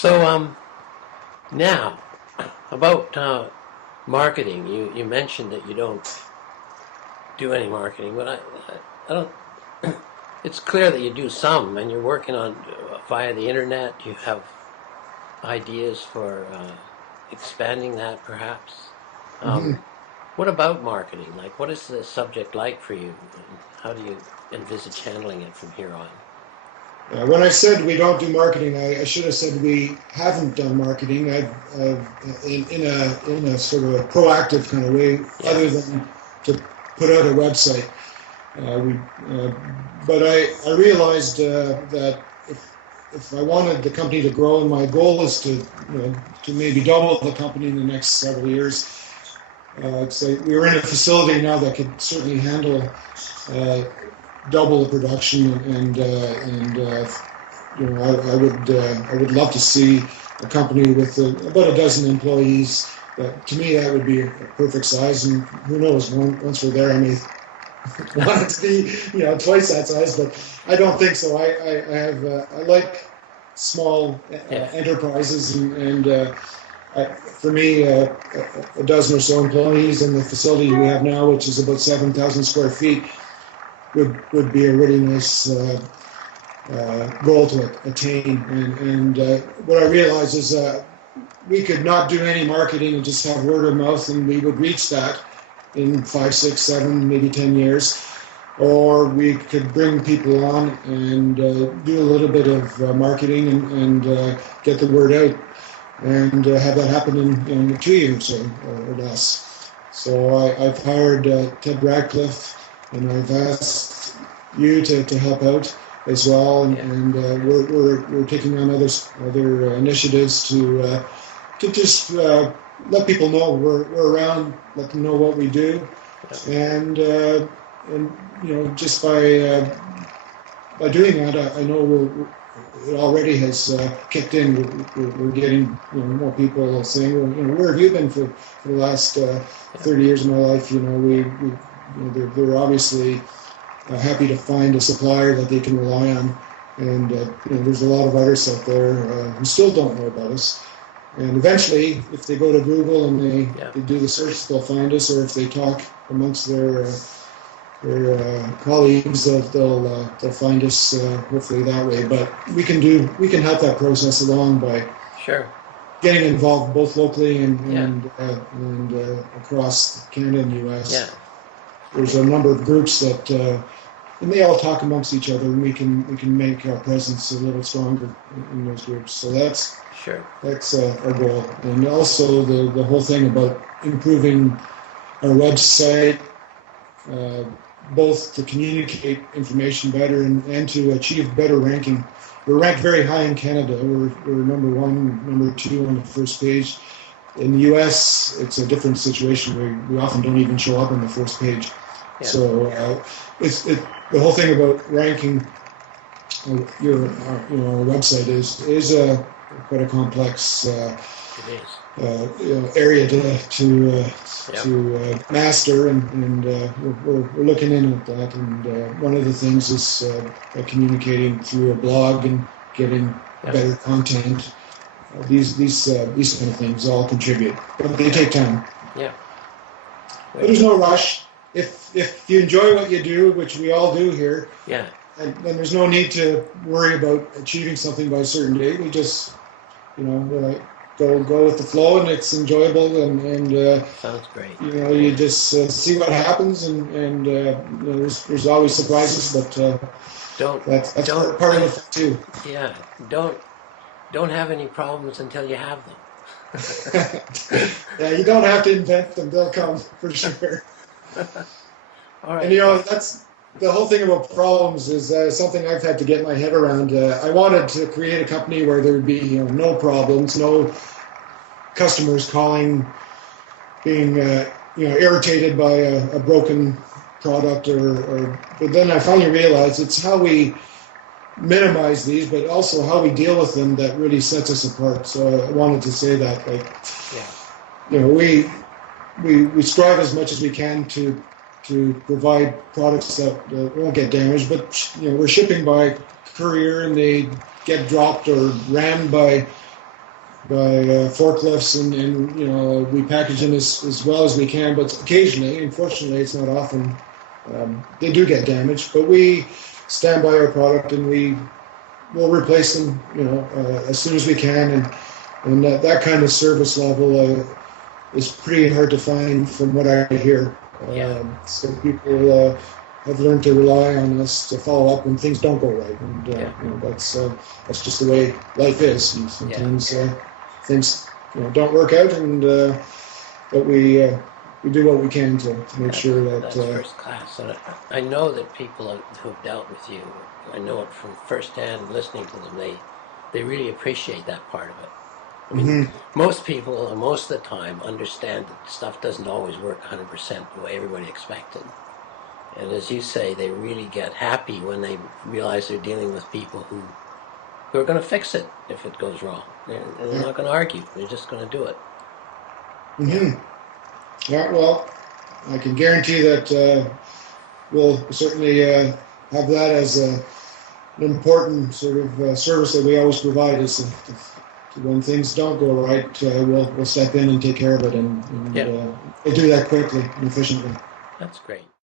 So now about marketing. You mentioned that you don't do any marketing, but I don't. It's clear that you do some, and you're working on via the internet. You have ideas for expanding that, perhaps. Hmm. What about marketing? Like, what is the subject like for you? And how do you envisage handling it from here on? When I said we don't do marketing, I should have said we haven't done marketing. In a sort of a proactive kind of way, Yeah, other than to put out a website. We, but I realized that if I wanted the company to grow, and my goal is to maybe double the company in the next several years. I'd say we were in a facility now that could certainly handle uh, double the production, I would love to see a company with about a dozen employees. To me, that would be a perfect size, and who knows? Once we're there, I may want it to be twice that size, but I don't think so. I like small yeah, enterprises, for me, a dozen or so employees in the facility we have now, which is about 7,000 square feet, would be a really nice goal to attain. And what I realize is we could not do any marketing and just have word of mouth, and we would reach that in 5, 6, 7, maybe 10 years. Or we could bring people on and do a little bit of marketing and get the word out, and have that happen in 2 years or less. So I've hired Ted Radcliffe, and I've asked you to help out as well, yeah, and we're taking on other initiatives to just let people know we're around, let them know what we do, yeah. and just by doing that, I know it already has kicked in. We're getting more people saying, well, where have you been for the last 30 years of my life? They're obviously happy to find a supplier that they can rely on. And there's a lot of artists out there who still don't know about us. And eventually, if they go to Google and Yeah. they do the search, they'll find us. Or if they talk amongst their colleagues, they'll find us hopefully that way. But we can help that process along by Sure. getting involved both locally Yeah, and across Canada and the U.S. yeah, There's a number of groups that and they all talk amongst each other, and we can make our presence a little stronger in those groups. So that's sure. our goal, and also the whole thing about improving our website, uh, both to communicate information better and to achieve better ranking. We're ranked very high in Canada. We're number 1, number 2 on the first page. In the U.S., it's a different situation. We often don't even show up on the first page. Yeah. So the whole thing about ranking your website is quite a complex It is. area to Yeah. master, and we're looking in at that. And one of the things is communicating through a blog and getting Yeah. better content. These kind of things all contribute, but they take time. Yeah. But there's no rush. If you enjoy what you do, which we all do here, Yeah. and then there's no need to worry about achieving something by a certain date. We just, go with the flow, and it's enjoyable, and Sounds great. you just see what happens, and there's always surprises, but Don't that's don't part of it too. yeah. Don't have any problems until you have them. Yeah, you don't have to invent them; they'll come for sure. All And right. that's the whole thing about problems is something I've had to get my head around. I wanted to create a company where there would be no problems, no customers calling, being irritated by a broken product, or. But then I finally realized it's how we minimize these, but also how we deal with them that really sets us apart. So I wanted to say that, Yeah. we strive as much as we can to provide products that won't get damaged, but we're shipping by courier, and they get dropped or rammed by forklifts, and we package them as well as we can. But occasionally, unfortunately, it's not often, they do get damaged. But we stand by our product, and we'll replace them, as soon as we can. And that kind of service level is pretty hard to find, from what I hear. Yeah. So people have learned to rely on us to follow up when things don't go right, and that's just the way life is. And sometimes things don't work out, and but we do what we can to make sure that that's first class. And I know that people who've dealt with you, I know it from firsthand listening to them. They really appreciate that part of it. I mean, most people, most of the time, understand that stuff doesn't always work 100% the way everybody expected. And as you say, they really get happy when they realize they're dealing with people who are going to fix it if it goes wrong. They're not going to argue. They're just going to do it. Yeah, well, I can guarantee that we'll certainly have that as an important sort of service that we always provide. Is when things don't go right, we'll step in and take care of it, and we'll do that quickly and efficiently. That's great.